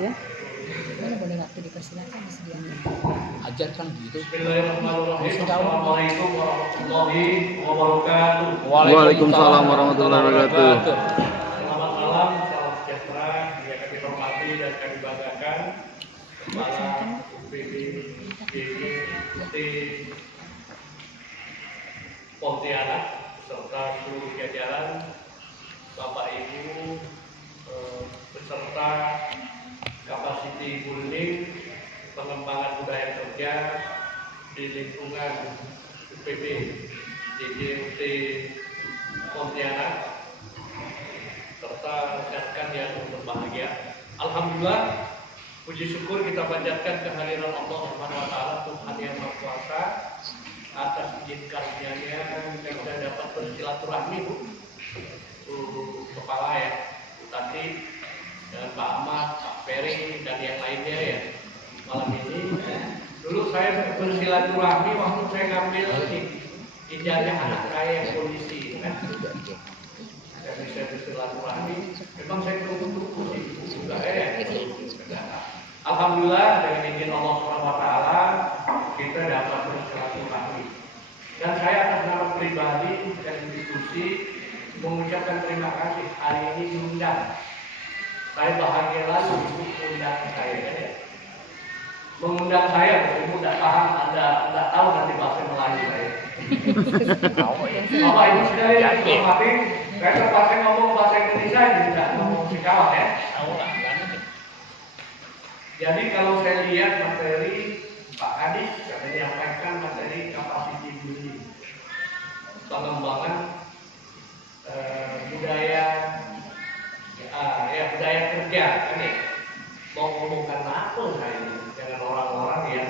ya. Boleh waktu dipersilakan disediakan. Ajarkan gitu. Bismillahirrahmanirrahim. Assalamualaikum warahmatullahi wabarakatuh. Waalaikumsalam warahmatullahi wabarakatuh. Selamat malam, salam sejahtera yang kami hormati dan kami banggakan Kepala UPD GGT Pontianak serta seluruh jajaran, Bapak Ibu beserta capacity building, pengembangan budaya kerja di lingkungan UPD GGT Pontianak serta rekan-rekan yang berbahagia. Alhamdulillah, puji syukur kita panjatkan kehadiran Allah Subhanahu wa taala, Tuhan yang Maha Kuasa, atas izin karunia-Nya kita dapat bersilaturahmi, Bu Kepala ya, Bu Tati, dan Pak Ahmad, Pak Ferry dan yang lainnya ya. Malam ini dulu saya bersilaturahmi waktu saya ngambil ijazah anak saya yang polisi kan. Saya bisa bersilaturahmi. Memang saya tunggu-tunggu sih juga ya. Alhamdulillah dengan izin Allah SWT kita dapat bersilaturahmi. Dan saya atas nama pribadi dan institusi mengucapkan terima kasih hari ini diundang. Saya bahagia lagi Ibu mengundang saya kan ya. Mengundang saya, Ibu tidak paham, Anda tidak tahu nanti bahasa Melayu saya. Bapak Ibu sekalian yang hormati, saya terpaksa ngomong bahasa Indonesia, tidak ngomong Sikawan ya. Jadi kalau saya lihat materi Pak Kadis, saya menyampaikan materi capacity building, pengembangan budaya budaya kerja kan ya. Mau ngomongkan apa saya ini dengan orang-orang yang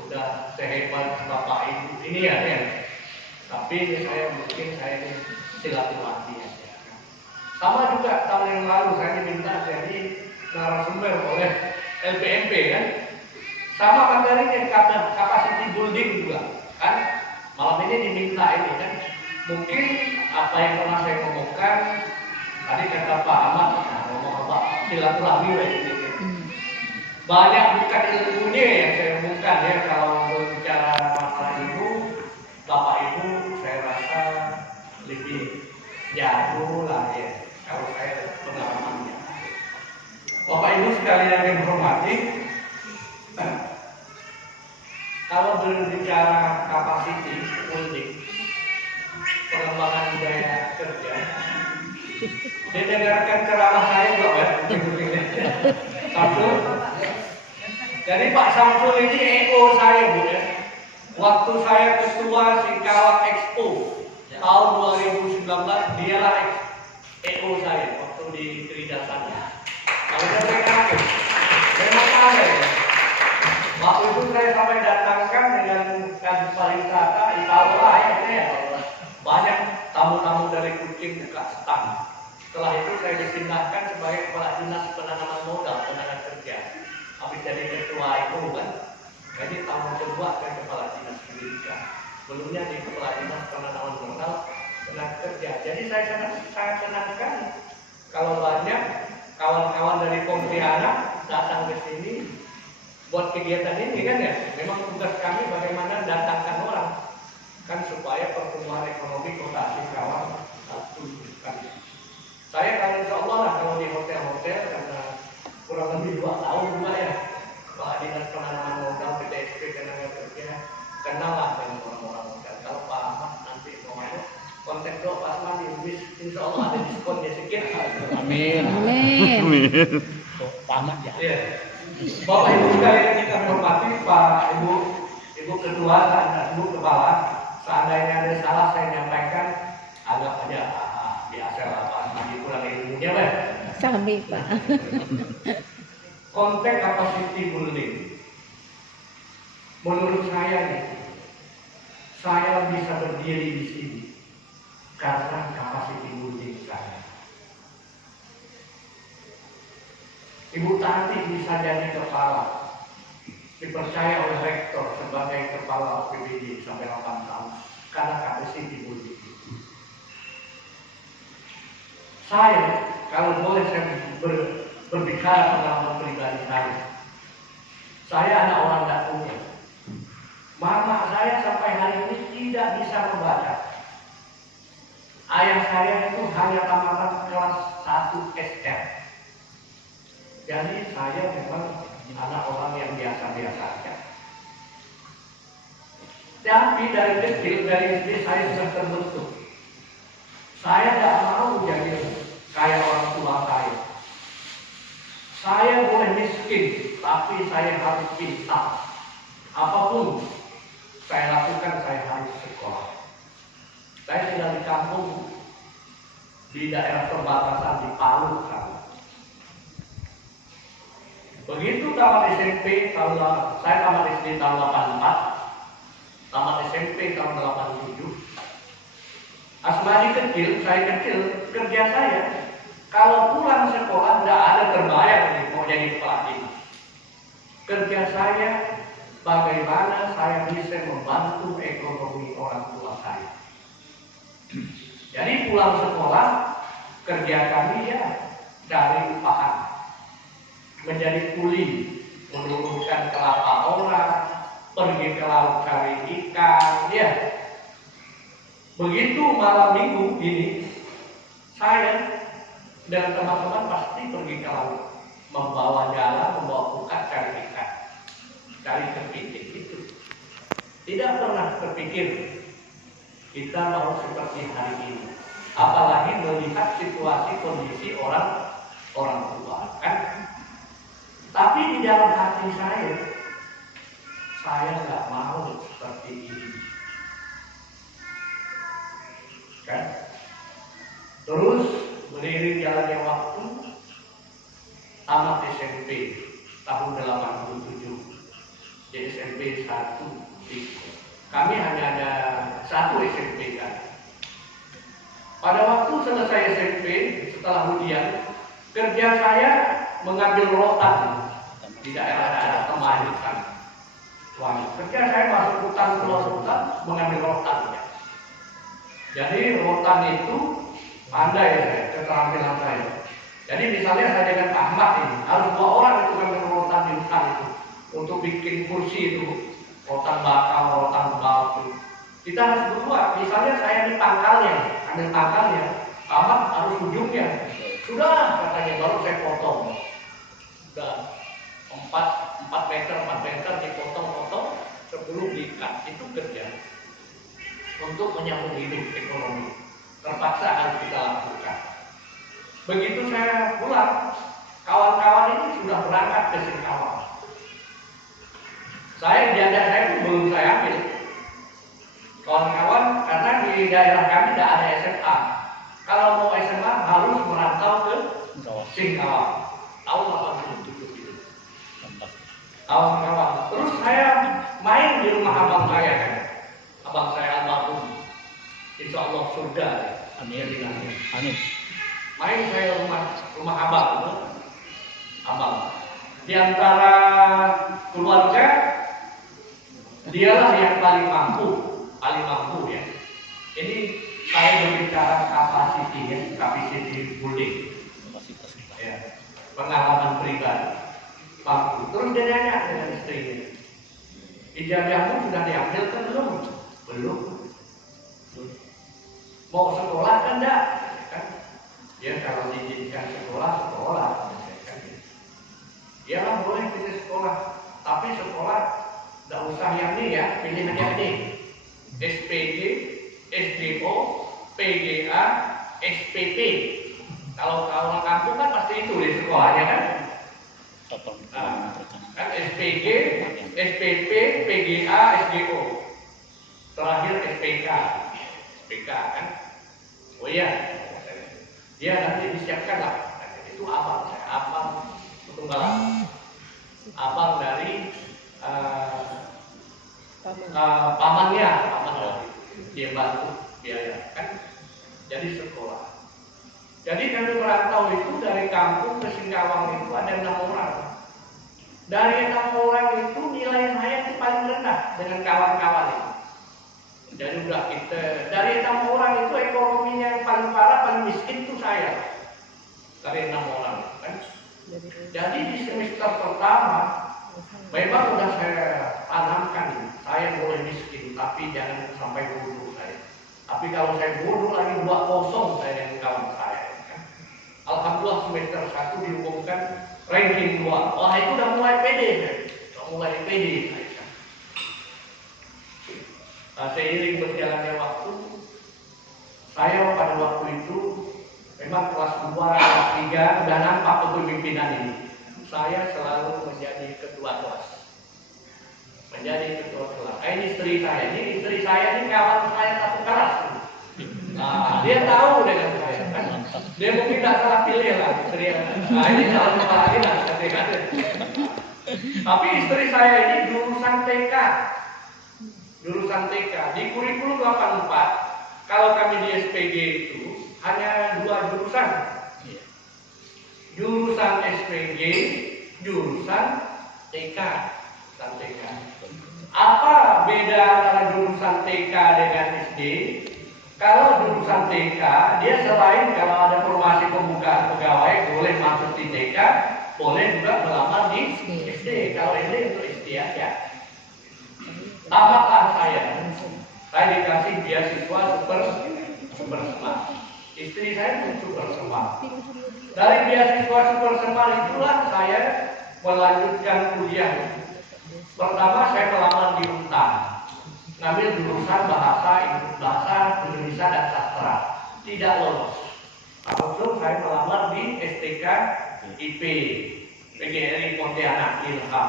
udah sehebat Bapak Ibu ini ya. Tapi ini saya ini silaturahmi aja. Sama juga tahun yang lalu saya diminta jadi narasumber oleh LPMP kan. Sama materinya capacity building juga kan. Malam ini diminta ini kan. Mungkin apa yang pernah saya ngomongkan tadi kata Pak Ahmad, ngomong apa silaturahmi ini. Banyak bukan ilmunya yang saya omongkan ya. Kalau berbicara masalah ibu, Bapak Ibu saya rasa lebih jago lah ya. Kalau saya pengalamannya. Bapak Ibu sekalian yang hormati, kalau berbicara capacity building, pengembangan budaya kerja, didengarkan ceramah saya belum ya? Samsul. Jadi Pak Samsul ini EO saya Bu ya. Waktu saya ketua Singkawang Expo tahun 2019, dialah EO saya waktu di Tridasana. Kemudian saya kaget, memang ada ya. Waktu itu saya sampai datangkan dengan Kadis Pariwisata, Itaula ya. Banyak tamu-tamu dari Kucing dekat stang. Setelah itu saya dipindahkan sebagai kepala dinas penanaman modal tenaga kerja. Habis jadi ketua itu kan. Jadi tahun kedua saya kepala dinas pendidikan. Sebelumnya di kepala dinas penanaman modal tenaga kerja. Jadi saya sangat senang sekali kalau banyak kawan-kawan dari Pontianak datang ke sini buat kegiatan ini kan ya. Memang tugas kami bagaimana datangkan orang kan supaya pertumbuhan ekonomi kota Singkawang tumbuhkan. Saya kalau insya Allah lah kalau di hotel-hotel karena kurang lebih 2 tahun juga ya Pak Dinas Penanaman Modal PTSP tenaga kerja kenal lah dengan orang-orang hotel. Kalau Pak Ahmad nanti mau kontak doa Pak Ahmad insya Allah ada diskonnya sedikit. Amin. Amin. Pak Ahmad ya. Iya. Bapak Ibu sekalian kita hormati, Pak Ibu Ketua dan Ibu Kepala, seandainya ada salah saya menyampaikan anggap aja biasa lah Pak Ahmad kurang ilmunya Pak. Kami Pak. Konteks capacity building. Menurut saya nih, saya bisa berdiri di sini karena capacity building saya. Ibu Tati bisa jadi kepala, dipercaya oleh rektor sebagai kepala OPBD sampai 8 tahun karena capacity building. Saya, kalau boleh saya berbicara pengalaman pribadi saya anak orang tidak punya. Mama saya sampai hari ini tidak bisa membaca. Ayah saya itu hanya tamatan kelas 1 SR. Jadi saya memang anak orang yang biasa-biasa saja. Tapi dari kecil, dari SD saya sudah terbentuk. Saya tidak mau jadi kayak orang tua saya. Saya boleh miskin, tapi saya harus pintar. Apapun saya lakukan, saya harus sekolah. Saya tinggal di kampung, di daerah perbatasan di Palu sana. Begitu tamat SMP tahun saya tamat SD tahun 84, tamat SMP tahun 87. Asmadi kecil, saya kecil, kerja saya kalau pulang sekolah tidak ada terbayang nih mau jadi kepala dinas. Kerja saya bagaimana saya bisa membantu ekonomi orang tua saya. Jadi pulang sekolah kerja kami ya cari upahan, menjadi kuli, menurunkan kelapa orang, pergi ke laut cari ikan, ya. Begitu malam minggu ini, saya dan teman-teman pasti pergi ke laut, membawa jala, membawa bukat cari ikan, cari kepiting itu. Tidak pernah terpikir kita mau seperti hari ini, apalagi melihat situasi kondisi orang tua, kan? Tapi di dalam hati saya nggak mau seperti ini, kan? Terus beriring jalannya waktu, tamat SMP tahun 87, jadi SMP 1. Kami hanya ada 1 SMP kan. Pada waktu selesai SMP, setelah ujian, kerja saya mengambil rotan di daerah-daerah Kemanisan. Kerja saya masuk hutan, keluar hutan, mengambil rotan. Jadi rotan itu pandai saya, keterampilan saya. Jadi misalnya saya dengan Pak Ahmad ini, harus 2 orang itu ngambil rotan di hutan itu untuk bikin kursi itu, rotan bakal, rotan batu. Kita harus berdua. Misalnya saya di pangkalnya, ambil pangkalnya, Pak Ahmad harus ujungnya. Sudah katanya, baru saya potong. Sudah 4 meter dipotong-potong sebelum diikat. Itu kerja untuk menyambung hidup ekonomi. Terpaksa harus kita lakukan. Begitu saya pulang, kawan-kawan ini sudah berangkat ke Singkawang. Ijazah saya itu belum saya ambil. Kawan-kawan, karena di daerah kami tidak ada SMA. Kalau mau SMA harus merantau ke Singkawang. Tahun 87 itu. Kawan-kawan. Terus saya main di rumah abang saya kan. Abang saya almarhum. Insya Allah surga. Amin. Amin. Main saya rumah abang. Di antara keluarga, dialah yang paling mampu ya. Ini saya berbicara kapasiti building, ya, pengalaman pribadi, mampu. Terus dia nanya dengan istrinya, ijazahmu sudah diambil kan belum? Belum. Mau sekolah kan enggak? Kan? Ya kalau diizinkan sekolah. Ya boleh pilih sekolah, tapi sekolah tidak usah yang ini ya, pilih aja ini. SPG, SDO, PGA, SPP. Kalau orang kampung kan pasti itu di sekolahnya kan. Kan SPG, SPP, PGA, SDO. Terakhir SPK kan. Oh iya, dia nanti disiapkan lah. Itu abang tunggal, abang dari pamannya dia bantu biaya kan. Jadi sekolah. Jadi kami merantau itu dari kampung ke Singkawang itu ada 6 orang. Dari 6 orang itu nilai saya itu paling rendah dengan kawan-kawan itu. Jadi udah kita dari 6 orang itu ekonominya yang paling parah, paling miskin itu saya. Dari 6 orang kan. Jadi di semester semester pertama memang sudah saya tanamkan, saya boleh miskin, tapi jangan sampai bodoh saya. Tapi kalau saya bodoh lagi 2-0 saya dengan kawan saya. Alhamdulillah semester 1 diumumkan ranking 2. Wah itu udah mulai pede, udah mulai pede. Nah, seiring berjalannya waktu, saya pada waktu itu memang kelas 2, kelas 3 udah nampak kepemimpinan ini. Saya selalu menjadi ketua kelas. Menjadi ketua kelas. Ini istri saya ini kawan saya satu kelas. Nah, dia tahu dengan saya kan. Dia mungkin tidak salah pilih lah istri yang. Nah, ini salah lagi lah kan. Tapi istri saya ini jurusan TK. Jurusan TK di kurikulum 84. Kalau kami di SPG itu hanya 2 jurusan. Jurusan SPG, jurusan TK. Apa beda antara jurusan TK dengan SD? Kalau jurusan TK, dia selain kalau ada formasi pembukaan pegawai boleh masuk di TK, boleh juga melamar di SD. Kalau SD untuk SD aja. Tamatlah saya dikasih beasiswa super smart. Istri saya pun super smart. Dari beasiswa super smart itulah saya melanjutkan kuliah. Pertama saya melamar di UNTAN, ngambil jurusan bahasa Indonesia dan sastra, tidak lolos. Langsung saya melamar di STK IP PGRI Pontianak Ilham,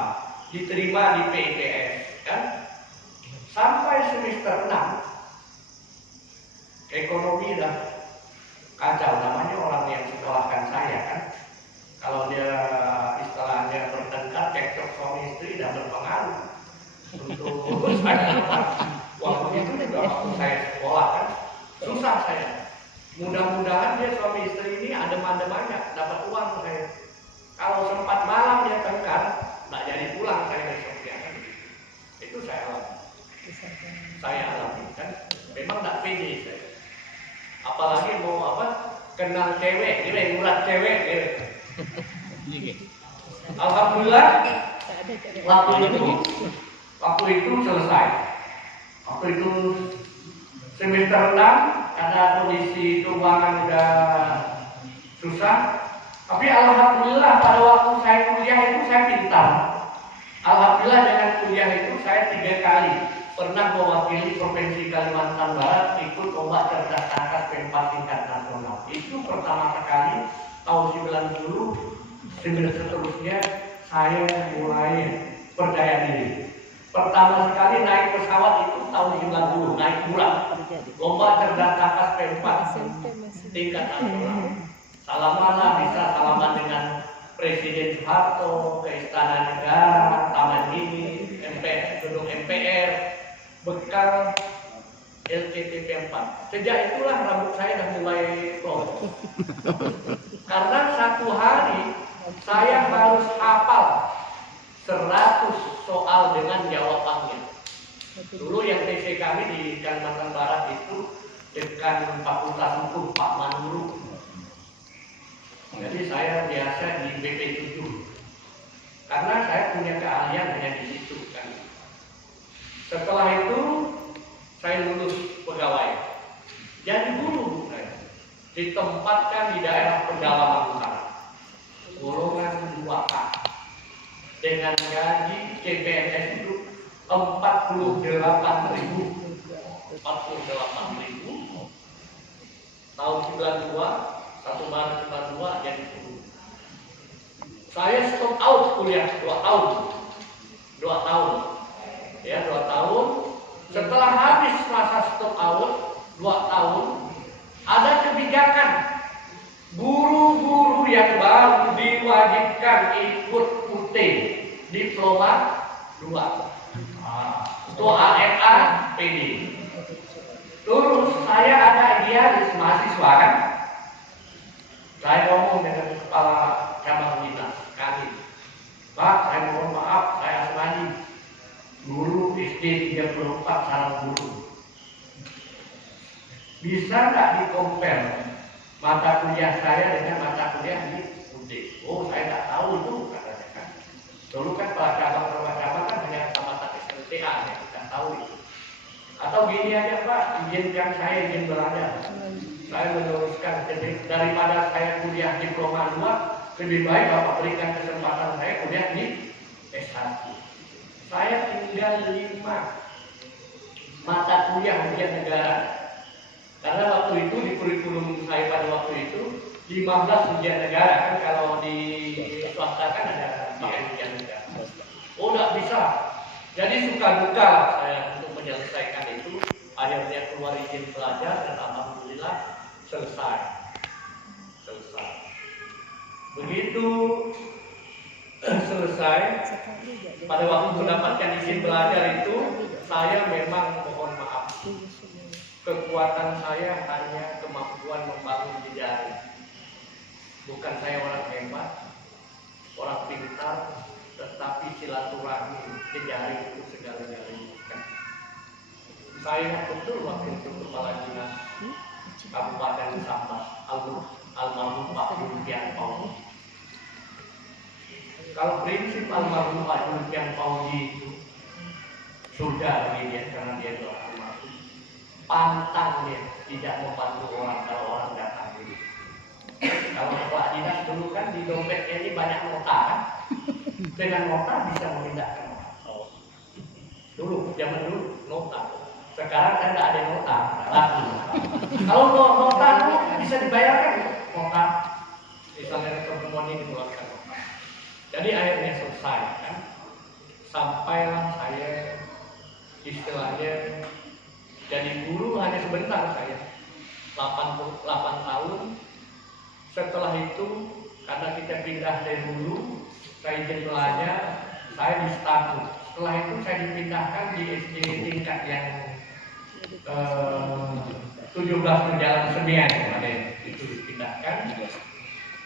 diterima di PIPS, kan? Sampai semester 6 ekonomi udah kacau, namanya orang yang sekolahkan saya kan. Kalau dia istilahnya bertengkar, cekcok suami istri dan berpengaruh untuk saya. Waktu itu juga waktu saya sekolah kan, susah saya. Mudah-mudahan dia suami istri ini adem-adem dapat uang saya. Kalau sempat malam dia tengkar, nggak jadi pulang saya besoknya kan. Itu saya alami kan. Memang nggak pede saya. Apalagi mau kenal cewek, ini murah cewek gitu. Alhamdulillah waktu itu selesai. Waktu itu semester 6 karena kondisi keuangan udah susah. Tapi alhamdulillah pada waktu saya kuliah itu saya pintar. Alhamdulillah dengan kuliah itu saya 3 kali pernah mewakili Provinsi Kalimantan Barat ikut lomba cerdas tangkas P4 tingkat nasional. Itu pertama sekali tahun 90, seterusnya saya mulai percaya diri. Pertama sekali naik pesawat itu tahun 90, naik bulan. Lomba cerdas tangkas P4 tingkat nasional. Salaman dengan Presiden Soeharto, ke Istana Negara, Taman Mini, gedung MPR, bekal LCT P4. Sejak itulah rambut saya sudah mulai blonde. Karena satu hari saya harus hafal 100 soal dengan jawabannya. Dulu yang TC kami di Kalimantan Barat itu dekat Fakultas Hukum Pak Manuru. Jadi saya biasa di BP7. Karena saya punya keahlian hanya di situ kan. Setelah itu saya lulus pegawai. Jadi guru saya ditempatkan di daerah pedalaman utara. Golongan 2K. Dengan gaji CPNS itu 48.000. Tahun 92, 1 Maret 92 jadi guru. Saya stop out kuliah 2 tahun. 2 tahun. Ya, 2 tahun. Setelah habis masa stop out 2 tahun, ada kebijakan guru-guru yang baru diwajibkan ikut UT diploma 2. Itu AMA PD. Terus saya ada idealis mahasiswa kan. Saya ngomong dengan kepala cabang dinas kami, Pak, saya mohon maaf, saya asmani guru SD 34 sarang guru. Bisa nggak di-compare mata kuliah saya dengan mata kuliah di UD? Oh, saya nggak tahu itu katanya kan. atau gini aja Pak, izinkan saya izin belajar. Saya meneruskan, jadi daripada saya kuliah diploma 2, lebih baik Bapak berikan kesempatan saya kuliah di S1. Saya tinggal 5 mata kuliah ujian negara. Karena waktu itu di kurikulum saya pada waktu itu 15 ujian negara, kan kalau di swasta kan ada 4 ujian negara. Oh, tidak bisa. Jadi suka duka saya untuk menyelesaikan itu. Akhirnya keluar izin pelajar dan alhamdulillah selesai. Begitu selesai, pada waktu mendapatkan izin belajar itu, saya memang mohon maaf. Kekuatan saya hanya kemampuan membangun jejaring. Bukan saya orang hebat, orang pintar, tetapi silaturahmi, jejaring itu segala-galanya. Saya betul waktu itu kepala dinas Kabupaten Sambas, almarhum Pak Julkian Pauji. Kalau prinsip almarhum Pak Julkian Pauji itu sudah bagi dia karena dia adalah almarhum. Pantang dia tidak membantu orang kalau orang datang dulu. Kalau kepala dinas dulu kan di dompetnya ini banyak nota kan? Dengan nota bisa memindahkan orang. Dulu, zaman dulu nota. Sekarang kan nggak ada nota, laku. Kalau nota itu bisa dibayarkan nota. Misalnya pertemuan ini dikeluarkan nota. Jadi akhirnya selesai kan. Sampailah saya istilahnya jadi guru hanya sebentar saya. 88 tahun. Setelah itu karena kita pindah dari dulu, saya izin belajar, saya di status. Setelah itu saya dipindahkan di SD tingkat yang 17 Jalan Semian kemarin itu dipindahkan.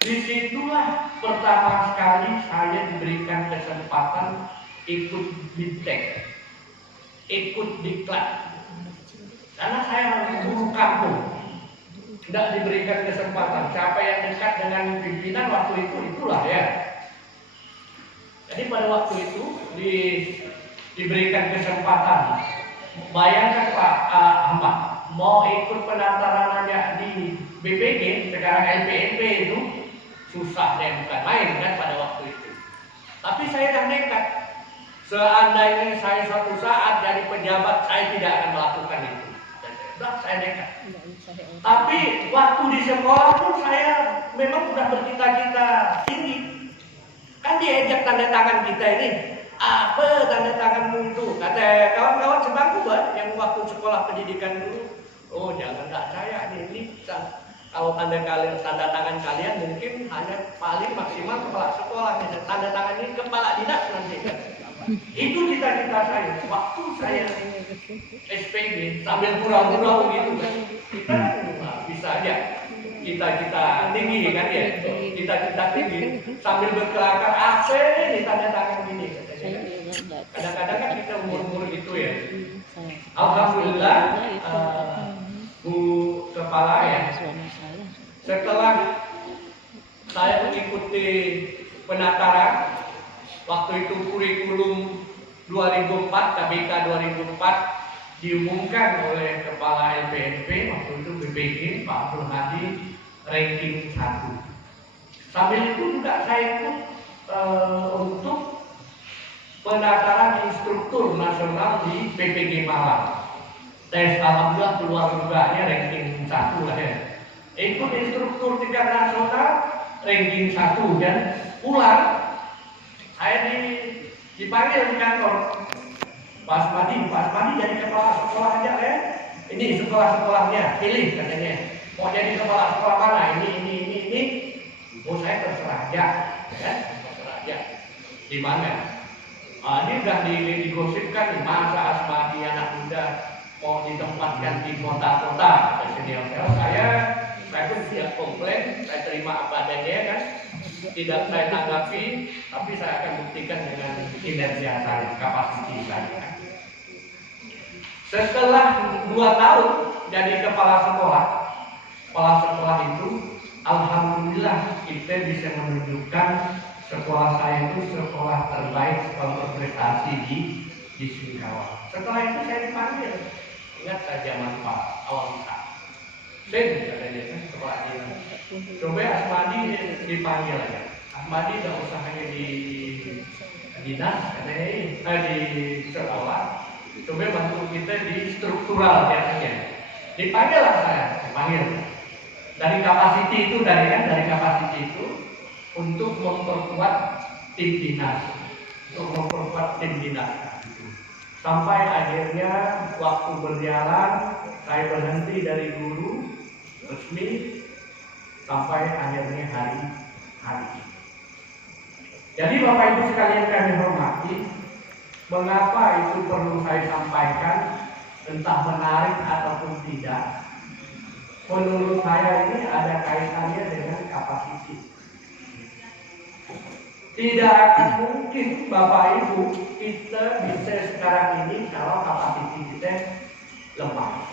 Disitulah pertama sekali saya diberikan kesempatan ikut bidtek, ikut diklat. Karena saya harus guru kampung, tidak diberikan kesempatan. Siapa yang dekat dengan pimpinan waktu itu itulah ya. Jadi pada waktu itu diberikan kesempatan. Bayangkan Pak Ahmad mau ikut pendaftaran aja di BPG, sekarang LPMP itu susahnya bukan main kan pada waktu itu. Tapi saya dah nekat. Seandainya saya suatu saat jadi pejabat, saya tidak akan melakukan itu. Saya nekat. Tapi waktu di sekolah pun saya memang sudah bercita-cita tinggi. Kan diajak tanda tangan kita ini. Apa tanda tanganmu itu? Kata kawan-kawan sebangku yang waktu sekolah pendidikan dulu. Oh jangan, tak saya ini kalau tanda tangan kalian mungkin hanya paling maksimal kepala sekolah. Tanda tangan ini kepala dinas nanti. Itu cita-cita saya. Waktu saya SPG sambil pura-pura begitu kan. Kita bisa aja. Cita-cita tinggi kan ya. Cita-cita tinggi sambil berkelakar apa ini tanda tangan gini. Kadang-kadang kan kita umur-umur gitu ya. Alhamdulillah Bu Kepala ya. Setelah saya mengikuti penataran waktu itu kurikulum 2004 KBK 2004 diumumkan oleh Kepala LPMP waktu itu BPG Pak Abdul Hadi ranking 1. Sambil itu juga saya ikut untuk penataran instruktur nasional di PPG Malang. Tes alhamdulillah keluar juga ranking 1 lah ya. Ikut instruktur tingkat nasional ranking 1 dan pulang saya dipanggil di kantor. Pak Asmadi jadi kepala sekolah aja ya. Ini sekolah-sekolahnya, pilih katanya. Mau jadi kepala sekolah mana? Ini. Oh saya terserah aja, ya. Terserah aja. Di mana? Ini sudah digosipkan di masa Asmadi anak muda mau ditempatkan di kota-kota. Kata senior saya pun tidak komplain, saya terima apa adanya kan. Tidak saya tanggapi, tapi saya akan buktikan dengan kinerja saya, kapasitas saya. Setelah 2 tahun jadi kepala sekolah itu, alhamdulillah kita bisa menunjukkan sekolah saya itu sekolah terbaik, sekolah berprestasi di Singkawang. Setelah itu saya dipanggil Ingat saya zaman Pak awal Isa. Sen katanya kan kepala dinas. Coba Asmadi dipanggil aja. Asmadi udah usahanya di dinas, katanya di sekolah. Coba bantu kita di struktural biasanya. Dipanggil lah saya, dipanggil. Dari kapasiti itu untuk memperkuat tim dinas, sampai akhirnya waktu berjalan saya berhenti dari guru resmi sampai akhirnya hari ini. Jadi Bapak Ibu sekalian kami hormati, mengapa itu perlu saya sampaikan, entah menarik ataupun tidak. Menurut saya ini ada kaitannya dengan kapasiti. Tidak akan mungkin Bapak Ibu kita bisa sekarang ini kalau kapasiti kita lemah.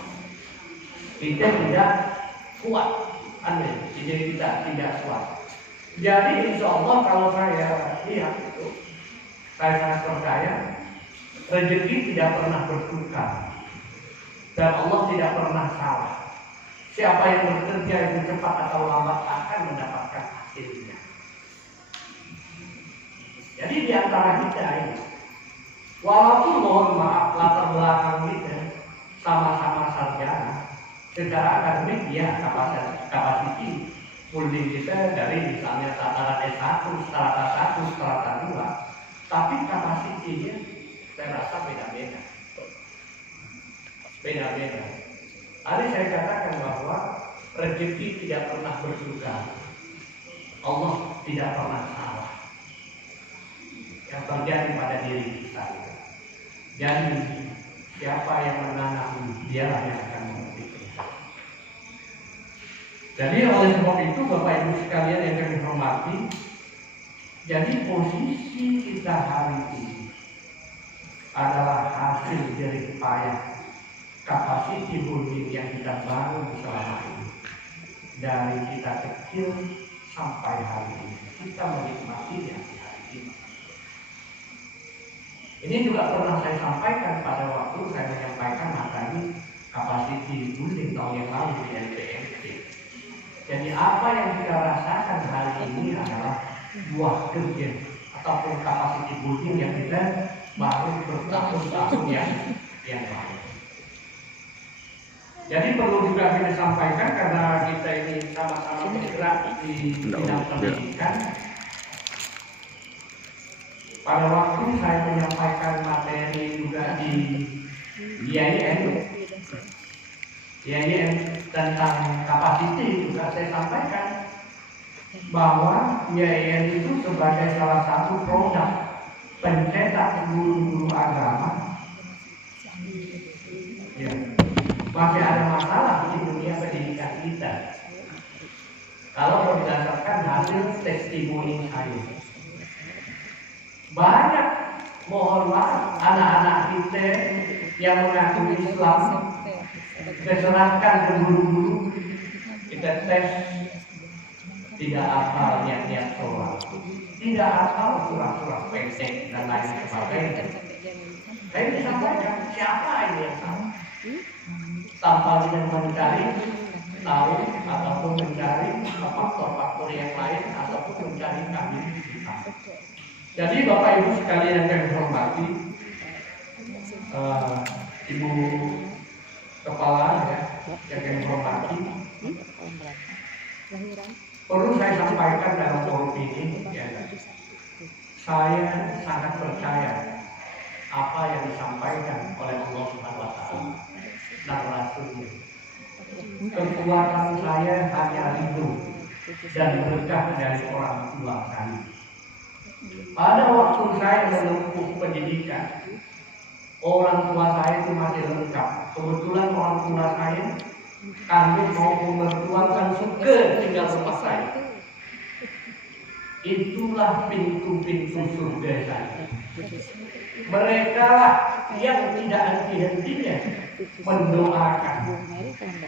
Kita tidak kuat, ide kita tidak kuat. Jadi insya Allah kalau saya lihat itu, saya sangat percaya rezeki tidak pernah bertukar dan Allah tidak pernah salah. Siapa yang bekerja itu cepat atau lambat akan mendapatkan hasilnya. Jadi di antara kita ini, walaupun mohon maaf latar belakang kita sama-sama sarjana, secara akademik ya kapasiti holding kita dari misalnya tataran S1, strata 1, strata 2, tapi kapasitinya saya rasa beda-beda. Tadi saya katakan bahwa rezeki tidak pernah bertukar, Allah tidak pernah salah. Yang terjadi pada diri kita. Jadi siapa yang menanam dialah yang akan memetik. Jadi oleh sebab itu Bapak Ibu sekalian yang kami hormati, jadi posisi kita hari ini adalah hasil dari payah kapasiti holding yang kita bangun selama ini. Dari kita kecil sampai hari ini kita menikmatinya di hari ini. Ini juga pernah saya sampaikan pada waktu saya menyampaikan materi kapasiti holding tahun yang lalu di LPMT. Jadi apa yang kita rasakan hari ini adalah buah kerja ataupun kapasiti holding yang kita baru bertahun-tahun yang lalu. Jadi perlu juga kita sampaikan karena kita ini sama-sama bergerak di bidang pendidikan. Pada waktu saya menyampaikan materi juga di IAIN tentang kapasiti juga saya sampaikan bahwa IAIN itu sebagai salah satu produk pencetak guru-guru agama. Ya. Masih ada masalah di dunia pendidikan kita. Kalau berdasarkan hasil testimoni saya, banyak mohon maaf anak-anak kita yang mengaku Islam diserahkan ke guru-guru, kita tes tidak hafal niat-niat sholat, tidak hafal surah-surah pendek dan lain sebagainya. Saya disampaikan siapa ini yang salah? Tanpa dia mencari tahu ataupun mencari faktor-faktor yang lain ataupun mencari kambing hitam. Jadi Bapak Ibu sekalian yang kami hormati, Ibu Kepala ya, yang kami hormati, perlu saya sampaikan dalam forum ini ya, saya sangat percaya apa yang disampaikan oleh Allah Subhanahu wa Ta'ala dan Rasulnya. Kekuatan saya hanya ridho dan berkah dari orang tua saya. Pada waktu saya menempuh pendidikan, orang tua saya itu masih lengkap. Kebetulan orang tua saya, kandung maupun mertua kan suka tinggal rumah saya. Itulah pintu-pintu surga saya. Mereka lah yang tidak henti-hentinya mendoakan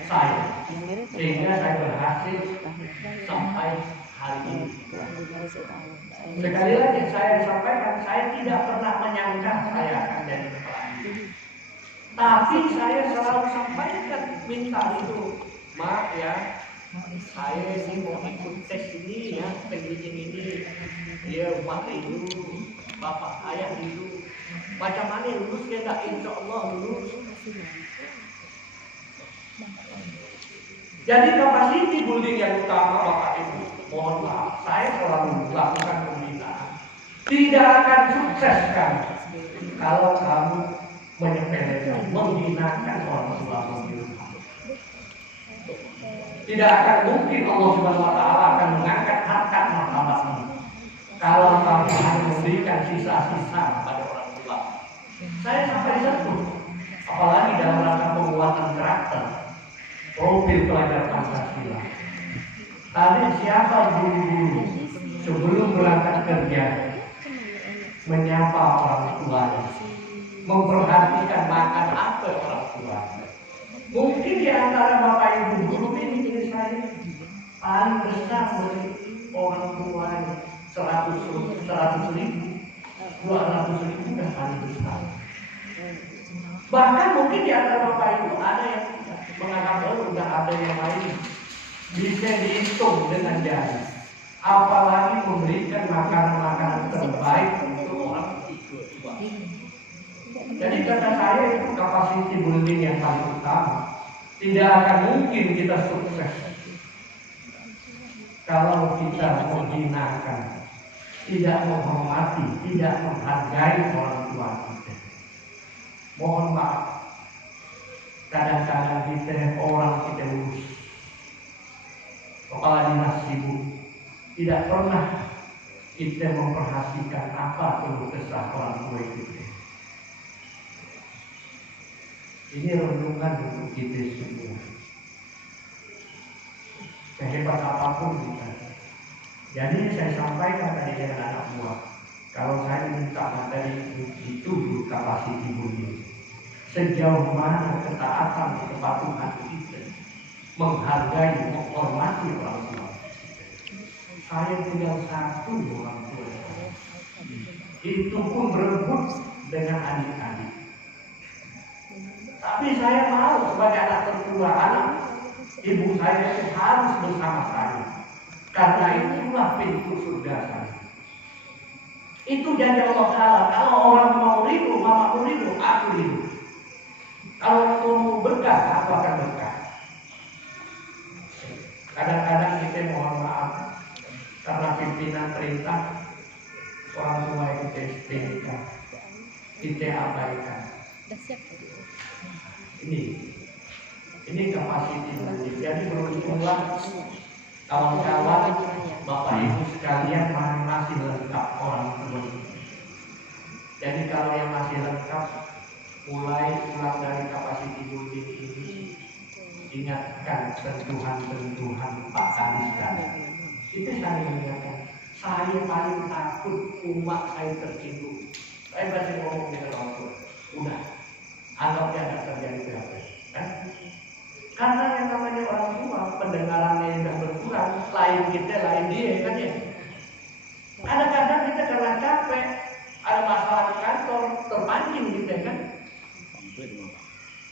saya sehingga saya berhasil sampai hari ini. Sekali lagi saya sampaikan, saya tidak pernah menyangka saya akan jadi kepala. Tapi saya selalu sampaikan, minta itu, Mak ya, saya sih mau ikut tes ini ya, pendidikan ini. Ya, Mak itu, Bapak ayah itu, macam mana lulus ya nggak? Insya Allah lulus. Jadi kapasiti building yang utama Bapak Ibu, mohon maaf, saya selalu melakukan pembinaan. Tidak akan sukses kan kalau kamu menyepelekan, menghinakan orang tua kamu. Tidak akan mungkin Allah Subhanahu wa Ta'ala akan mengangkat harkat martabatmu kalau kamu hanya memberikan sisa-sisa pada orang tua. Saya sampai sentuh, apalagi dalam rangka penguatan karakter, profil pelajar Pancasila. Tadi siapa guru-guru sebelum berangkat kerja menyapa orang tuanya, memperhatikan makan apa orang tua. Mungkin di antara Bapak Ibu guru ini saya paling besar dari orang tuanya 100 ribu, 200 ribu dan paling besar. Bahkan mungkin di antara Bapak Ibu ada yang menganggap sudah ada yang lain bisa dihitung dengan jari. Apalagi memberikan makanan-makanan terbaik untuk orang tua. Jadi kata saya itu kapasiti building yang paling utama. Tidak akan mungkin kita sukses kalau kita menghinakan, tidak menghormati, tidak menghargai orang tua kita. Mohon maaf, kadang-kadang kita orang kita lulus, kepala dinas sibuk, tidak pernah kita memperhatikan apa keluh kesah orang tua kita. Ini renungan untuk kita semua. Sehebat apapun kita. Jadi saya sampaikan tadi dengan anak buah, kalau saya minta materi itu kapasiti building, sejauh mana ketaatan kepatuhan kita, menghargai, menghormati orang tua. Saya punya satu orang tua, itu pun berebut dengan adik-adik. Tapi saya mau sebagai anak tertua, anak ibu saya itu harus bersama saya. Karena itulah pintu surga saya. Itu janji Allah Ta'ala. Kalau orang mau ridho, mama mau ridho, aku ridho. Kalau mau berkah, aku akan berkah. Kadang-kadang kita mohon maaf karena pimpinan perintah orang tua yang kita istimewa, kita abaikan. Ini kapasiti building. Jadi beruntunglah kawan-kawan, Bapak Ibu sekalian masih lengkap orang tua. Jadi kalau yang masih lengkap, mulai pulang dari kapasiti building ini, ingatkan sentuhan-sentuhan Pak Kadis tadi. Itu saya ingatkan. Saya paling takut umat saya tersinggung. Saya masih ngomong dengan orang tua. Udah, anggapnya ada terjadi apa? Kan? Karena yang namanya orang tua, pendengarannya yang berkurang, lain kita, lain dia, kan ya. Kadang-kadang kita karena capek, ada masalah di kantor, terpancing gitu kan.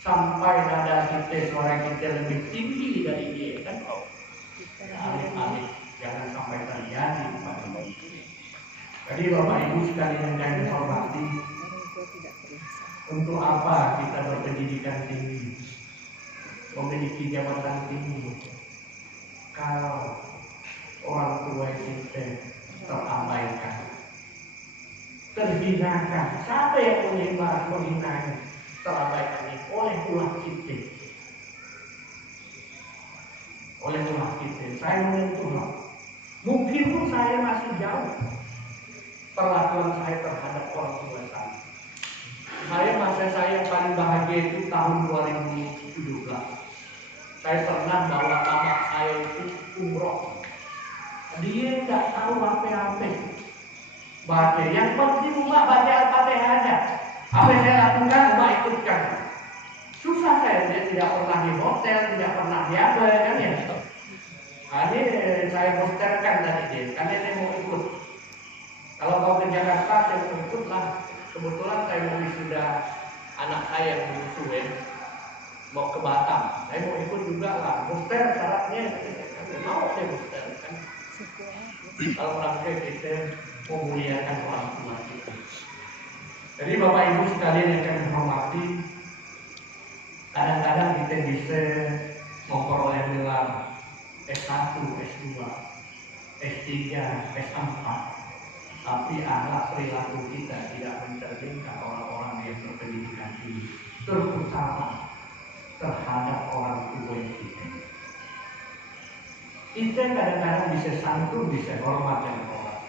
Sampai nada kita, suara kita lebih tinggi dari dia kan. Alih-alih, jangan sampai terjadi kepada kita. Jadi Bapak Ibu sekalian yang kami hormati, untuk apa kita berpendidikan tinggi, memiliki jabatan tinggi, kalau orang tua kita terabaikan, terhinakan? Siapa yang menghina, terabaikan oleh ulah kita, oleh ulah kita. Saya menyentuh, mungkin pun saya masih jauh perlakuan saya terhadap orang tua saya. Masa saya yang paling bahagia itu tahun 2017. Saya pernah bawa tamak saya itu umroh. Dia tidak tahu apa-apa. Baca, yang penting rumah baca Al-Fatihah aja. Apa yang saya lakukan, rumah ikutkan. Susah saya, dia tidak pernah di hotel, tidak pernah di apa kan ya. Ini saya posterkan dari dia, karena dia mau ikut. Kalau kau ke Jakarta, saya mau ikut lah. Kebetulan saya mau sudah anak saya yang menyusuin mau ke Batam, saya mau ikut juga lah. Booster syaratnya, mau saya booster kan. Kalau langsung kita memuliakan orang tua kita. Jadi Bapak Ibu sekalian yang kami hormati, kadang-kadang kita bisa memperoleh gelar S1, S2, S3, S4, tapi akhlak perilaku kita tidak mencerminkan orang-orang yang berpendidikan tinggi, terutama terhadap orang tua kita. Kita kadang-kadang bisa santun, bisa hormat dengan orang,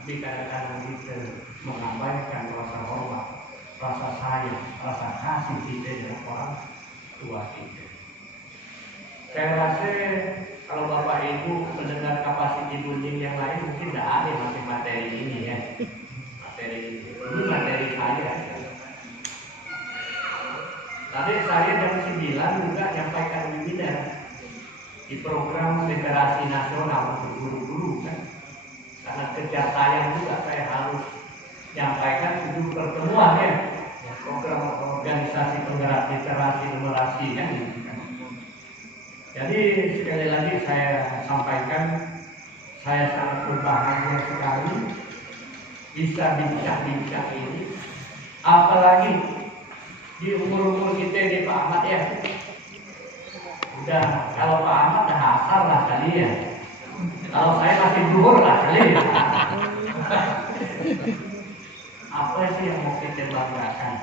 tapi kadang-kadang kita mengabaikan rasa hormat, rasa sayang, rasa kasih kita dengan orang tua kita. Saya rasa kalau Bapak Ibu mendengar kapasiti bunyi yang lain mungkin tidak ada masih materi ini ya. Materi ini materi saya. Tadi saya jam 9 juga nyampaikan webinar di program Federasi Nasional untuk guru-guru kan. Karena kejar tayang juga saya harus nyampaikan 7 pertemuan ya. Program organisasi penggerak literasi numerasi kan gitu kan. Jadi sekali lagi saya sampaikan, saya sangat berbahagia sekali bisa bincang-bincang ini, apalagi di umur-umur kita di Pak Ahmad ya. Udah kalau Pak Ahmad dah asal lah kali ya. Kalau saya masih duhur lah kali. Apa sih yang mau kita banggakan?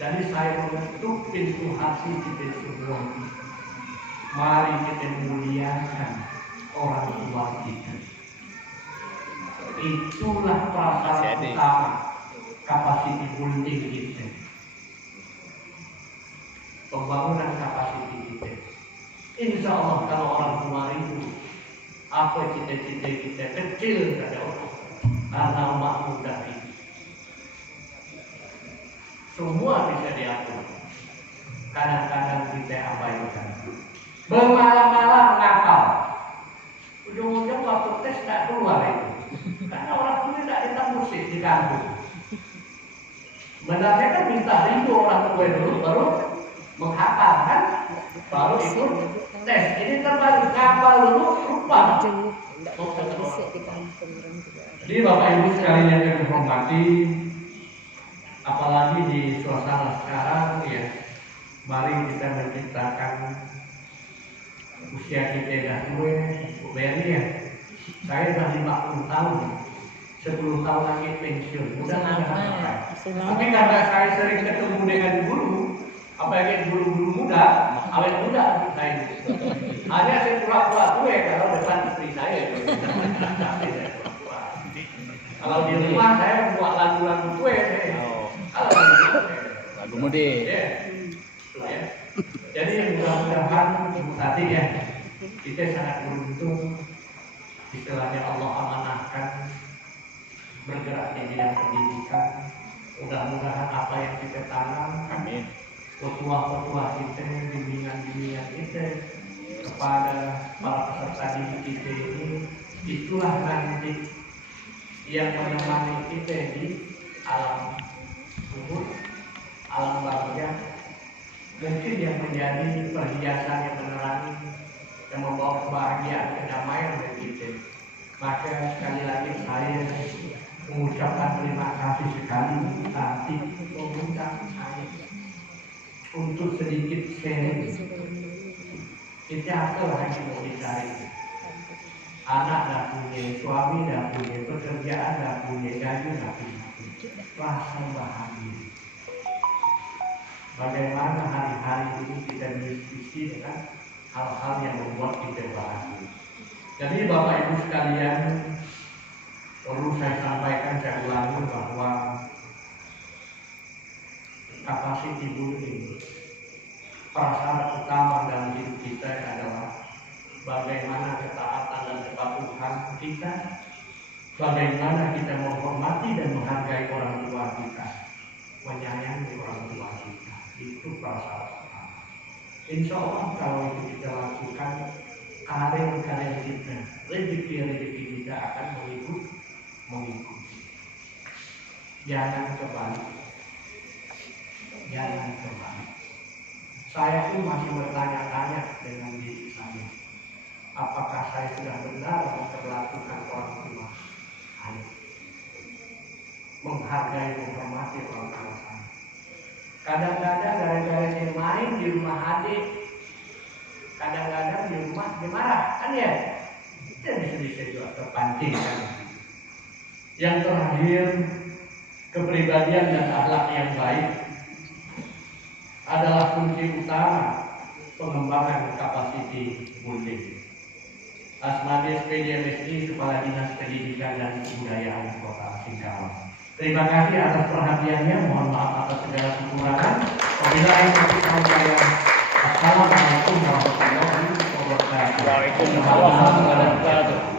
Jadi saya menutup pintu hati kita semua. Mari kita muliakan orang tua kita. Itulah prasyarat utama kapasiti building kita. Pembangunan kapasiti kita. Insya Allah kalau orang tua itu apa cita-cita kita kecil pada Allah karena Allah muda itu. Semua bisa diatur. Kadang-kadang kita abaikan. Bermalam-malam ngakal. Ujung-ujung waktu tes tidak keluar itu. Karena orang tua tidak ditembusik di kampung. Sebenarnya kan minta rindu orang tua dulu baru menghafal kan. Baru itu tes. Ini terbalik ngakal dulu lupa. Jadi Bapak Ibu sekalian yang kami hormati, apalagi di suasana sekarang ya, mari kita menciptakan usia kita dah tua, Bu Beri ya. Saya dah 50 tahun, 10 tahun lagi pensiun. Mudah-mudahan. Tapi karena saya sering ketemu dengan guru, apalagi guru-guru muda, awet muda saya. Hanya saya pura-pura tua kalau depan istri saya. Kalau di rumah saya buat lagu-lagu tua saya. Lagu mudik. Ya. Jadi mudah-mudahan tadi ya kita sangat beruntung istilahnya Allah amanahkan bergerak di bidang pendidikan. Mudah-mudahan apa yang kita tanam, Amin. petua-petua kita, bimbingan-bimbingan kita kepada para peserta didik kita ini, itulah nanti yang menemani kita di alam kubur, alam barzah, mungkin yang menjadi perhiasan yang menerangi, yang membawa kebahagiaan, kedamaian bagi kita. Maka sekali lagi saya mengucapkan terima kasih sekali nanti mengundang saya untuk sedikit sharing. Kita apa yang mau dicari? Anak dah punya, suami dah punya, pekerjaan dah punya, gaji dah punya. Rasa bahagia. Bagaimana hari-hari ini kita berdiskusi dengan hal-hal yang membuat kita bahagia. Jadi Bapak Ibu sekalian, perlu saya sampaikan, saya ulangi bahwa kapasiti building, prasyarat utama dalam hidup kita adalah bagaimana ketaatan dan kepatuhan kita, bagaimana kita menghormati dan menghargai orang tua kita, menyayangi orang tua kita. Itu prasyarat utama. Insya Allah kalau itu kita lakukan, karir-karir kita, rezeki-rezeki kita akan mengikuti. Jangan kebalik. Jangan kebalik. Saya pun masih bertanya-tanya dengan diri saya. Apakah saya sudah benar memperlakukan orang tua saya? Menghargai, menghormati orang tua saya. Kadang-kadang gara-gara saya main di rumah adik, kadang-kadang di rumah dimarah, kan ya? Dan bisa juga terpancing kan. Yang terakhir, kepribadian dan akhlak yang baik adalah kunci utama pengembangan kapasiti multi. Asmadi SPD MSI, Kepala Dinas Pendidikan dan Kebudayaan Kota Singkawang. Terima kasih atas perhatiannya. Mohon maaf atas segala kekurangan. Wabillahi taufiq wal hidayah. Assalamualaikum warahmatullahi wabarakatuh. Waalaikumsalam warahmatullahi wabarakatuh.